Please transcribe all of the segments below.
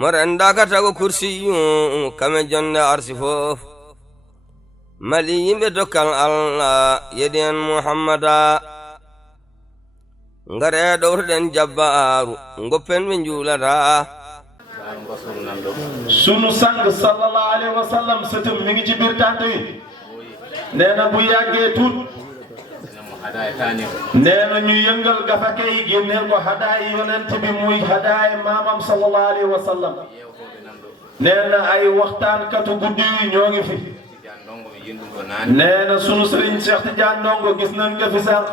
moranda ka tago kursiyu kame jonde arsi fof mali yimɓe dokkal Allah yeden Muhammada ngare ɗowtoɗen jabbaaru goppen ɓe juulata sunu sang sallallahu alayhi wa sallam sëtëm mi ngi ci biir tànt yi nee na bu yàggee tuut nee na ñu yëngal gafake yi génneel ko hadaay yonent bi muy hadaay maamam sallallahu alayhi wa sallam nee na ay waxtaankatu guddi yi ñoo ngi fi nee na sunu sëriñ Cheikh Tidiane Ndongo gis nañ ko fi sax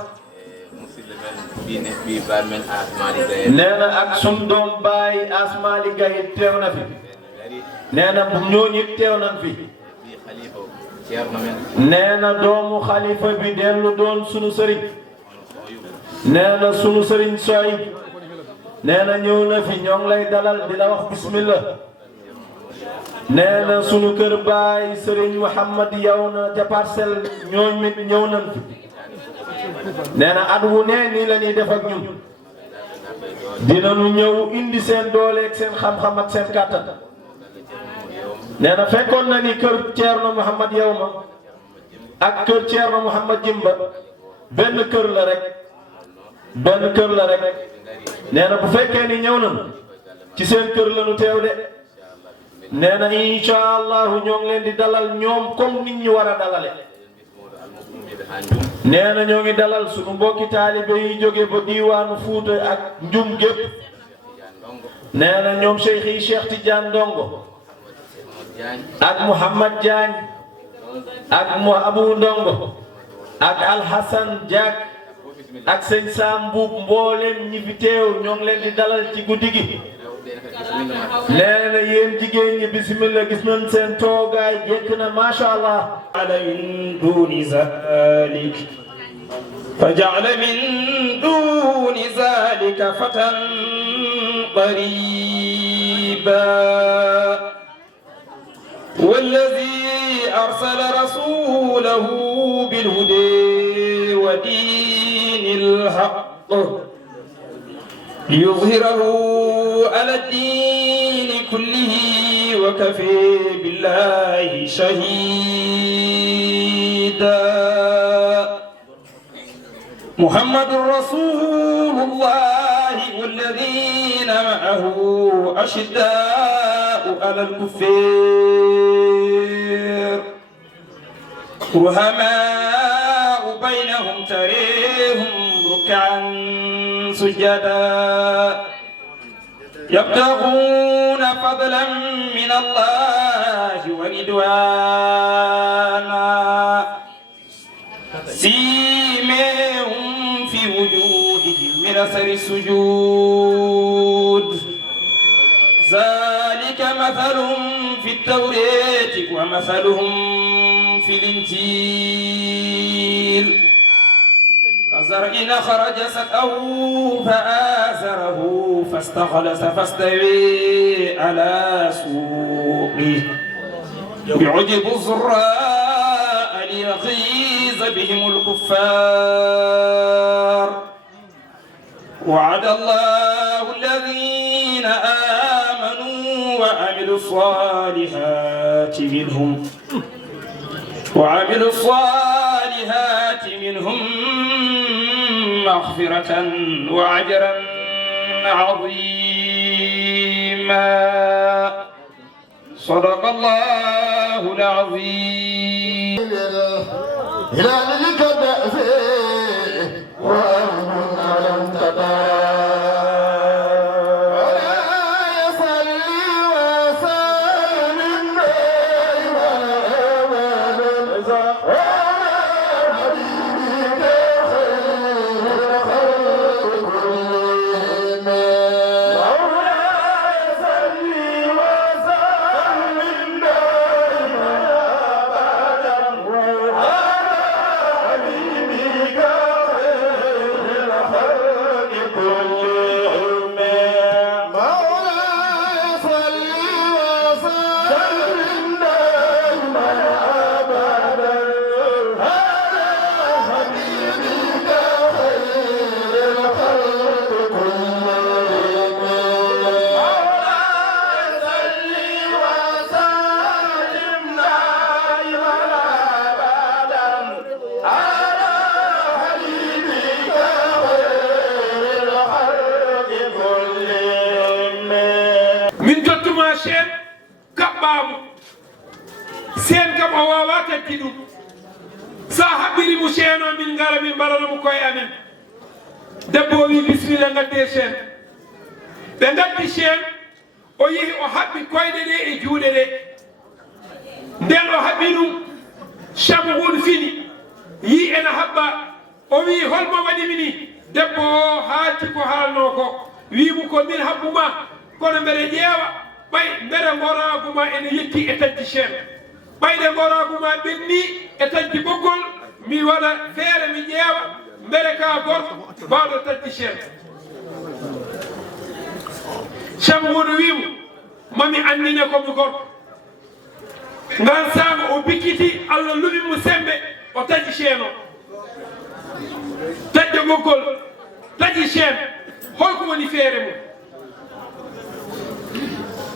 nee na ak sunu doom baay Asmali Gaye teew na fi nee na ñooñu teew nañ fi nee na doomu xalifa bi dellu doon sunu sëriñ nee na sunu sëriñ sooy nee na ñëw na fi ñoo ngi lay dalal di la wax bismillah nee na sunu kër baay sëriñ Mouhamad yow na ca parcelle ñooñu mit ñëw nañ fi nee na at wu ne nii la ñuy def ak ñun dinañu ñëw indi seen dooleeg seen xam-xam ak seen kàttan nee na fekkoon na ni kër Thierno Mouhamad yow ma ak kër Thierno Mouhamad Jimba benn kër la rek nee na bu fekkee ni ñëw nañ ci seen kër la ñu teew de nee na incha allahu ñoo ngi leen di dalal ñoom comme nit ñu war a dalale nee na ñoo ngi dalal suñu mbokki taalibe yi jóge ba diiwaanu Fuuta ak njum gépp nee na ñoom Cheikh yi Cheikh Tidiane Ndongo ak Mouhamad Diagne ak Abu Ndongo ak Alhassan Diak ak sëñ Sam Mbuub mboolem ñi fi teew ñoo ngi leen di dalal ci guddi gi nee na yéen jigéen ñi bismillah gis nañ seen toogaay jekk na macha allah min duni zalik faja'ala min duni zalika fatan qariba والذي أرسل رسوله بالهدى ودين الحق ليظهره على الدين كله وكفى بالله شهيدا محمد رسول الله والذين معه أشداء على الكفار رحماء بينهم تريهم ركعا سجدا يبتغون فضلا من الله ورضوانا سيماهم في وجوههم من اثر السجود ذلك مثلهم في التوراة ومثلهم في الإنجيل كزرع خرج سقه فآزره فاستغلظ فاستوى على سوقه يعجب الزراء ليغيظ بهم الكفار وعد الله الذين آمنوا وعملوا الصالحات منهم مغفرة وأجرا عظيما صدق الله العظيم إلى ذلك الدأفئ وأمن لم تدار Habibi seen kaɓɓaamu seen kam o waawaa tetti ɗum so a haɓɓiri mo seen o min ngara min mbaɗana mo koye amen debbo o wi bisimilla ngaddee seen ɓe ngaddi seen o yehi o haɓɓi koyɗe ɗe e juuɗe ɗe nden o haɓɓi ɗum Chamhud fini yi ena haɓɓa o wi holmo waɗimi ni debbo o haalti ko haalno ko wiimo ko min haɓɓuma kono mbeɗa ƴeewa ɓay mbeɗa ngoraguma ene yetti e taggi seen ɓayde ngoraguma ɓenni e taggi ɓoggol mi waɗa feere mi ƴeewa mbeɗa ka gorko mbawɗo taggi seen Chamhud wiimo mami andine komi gorko ngan saago o bikkiti Allah luɓi mo sembe o taggi seen o tagge ɓoggol taggi seen holko woni feere mum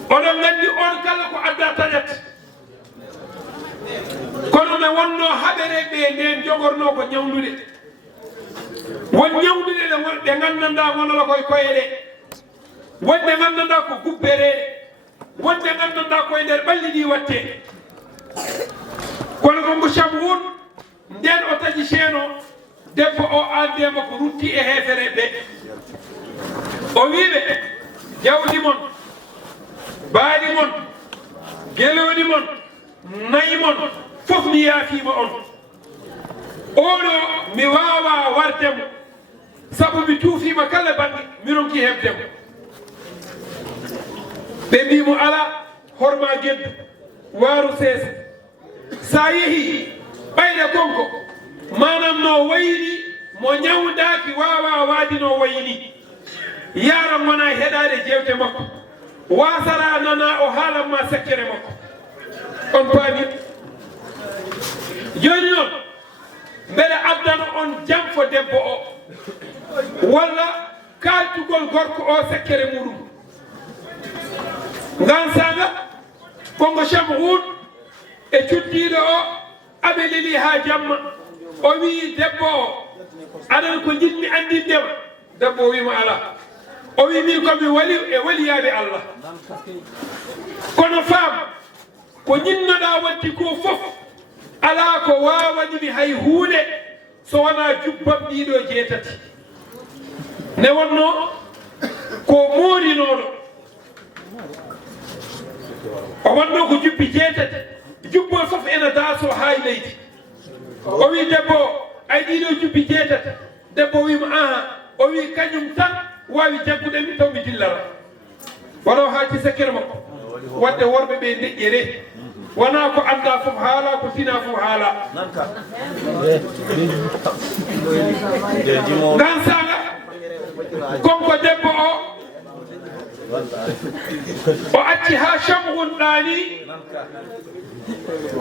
oɗon nganndi on kala ko adda taƴat kono ne wonno haɓere ɓe nden jogorno ko ñawdude won ñawdude ɗe nganndanɗa gonala koye koye ɗe wonɗe nganndanɗa ko gubbereɗe wonɗe nganndanɗa koye nder ɓalli ɗi watte kono ko mbo Chamhud nden o taƴi seen o debbo o andema ko rutti e heefere ɓe o wiɓe jawdi mon baali mon gelooɗi mon nayi mon fof mi yaafima on oɗo mi wawa wardemo sabu mi tuufima kala bange mi ronki hebdemo ɓe mbimo ala horma geddu waaru seese sa yeehi ɓayde konko manam no wayni mo ñawdaki wawa waadi no wayni yaran wona heɗade jewte makko wasara nana o haalanma sakkere makko on paami joni noon mbeɗa addana on janfo debbo o walla kaltugol gorko o sakkere muɗum ngan saga kongo Chamhud e cuddiɗo o aɓe leli ha jamma o wi debbo o aɗana ko jinmi andindema debbo o wima ala o wi min komi wali e waliyaɓe Allah kono faam ko ñinnoɗa waddi ko fof ala ko wawanimi hay huunde so wona jubbam ɗiɗo jeetati ne wonno ko moorinoɗo o wonno ko jubbi jeetati jubbol fof ene daaso hay leydi o wi debbo ay ɗiɗo jubbi jeetati debbo wima aha o wi kañum tan wawi jaggude mi taw mi dillara wono haalti sakkere makko wadde worɓe ɓe neƴƴere wona ko anda fof haala ko tina fof haala ngan saga konko debbo o acci ha Chamhud ɗaani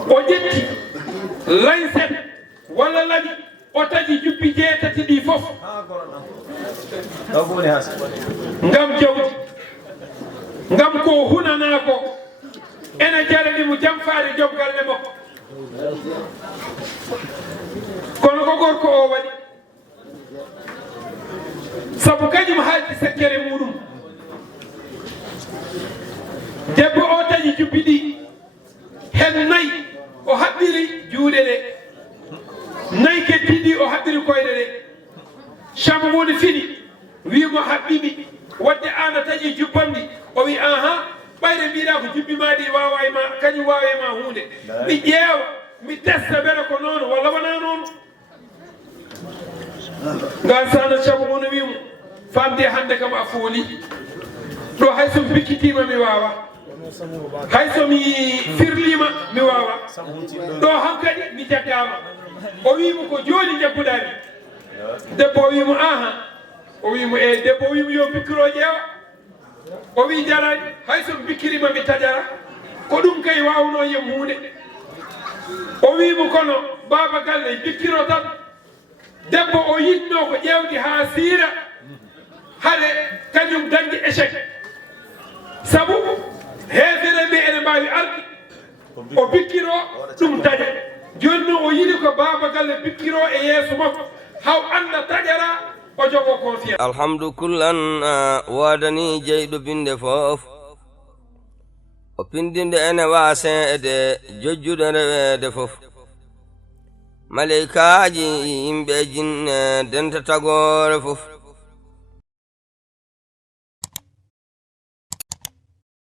o ƴetti layset walla laɓi o taƴi jubbi jeetati ɗi fof ngam jawdi ngam ko hunana ko ene jaranimo jamfaade joom galle makko kono ko gorko o waɗi sabu kañum haalti sakkere muɗum debbo o taƴi jubbi ɗi hen nayi o haɓɓiri juuɗe ɗe nayi kettiɗi o haɓɓiri koyɗe ɗe Chamhud fini wimo haɓɓimi wadde an a taƴi jubbam ɗi o wi aha ɓayde mbiɗa ko jubbi ma ɗi wawayma kañum wawema hunde mi ƴeewa mi testa beele ko noon walla wona noon ngal sana Chamhud wimo famde hande kam a fooli ɗo hay somi bikkitima mi wawa hay somi firlima mi wawa ɗo hankkadi mi jaggama o wimo ko joni jagguɗami debbo o wimo aha o wimo e debbo o wimo yo bikkiro ƴeewa o wi jarani hay somi bikkirima mi taƴara ko ɗum kay wawno yem hunde o wimo kono baba galle bikkiro tan debbo o yinno ko ƴewdi ha siira haɗe kañum dañi échec sabu heefere ɓe ene mbawi ardi o bikkiro ɗum daña joni noon o yiɗi ko baba galle bikkiro e yeeso makko haw anda taƴara o jogo confiance alhamdu kullan wadani jeyɗo binde foof o pindinde ene waseede jojjude reweede fof malaikaaji yimɓe jinne denta tagore fof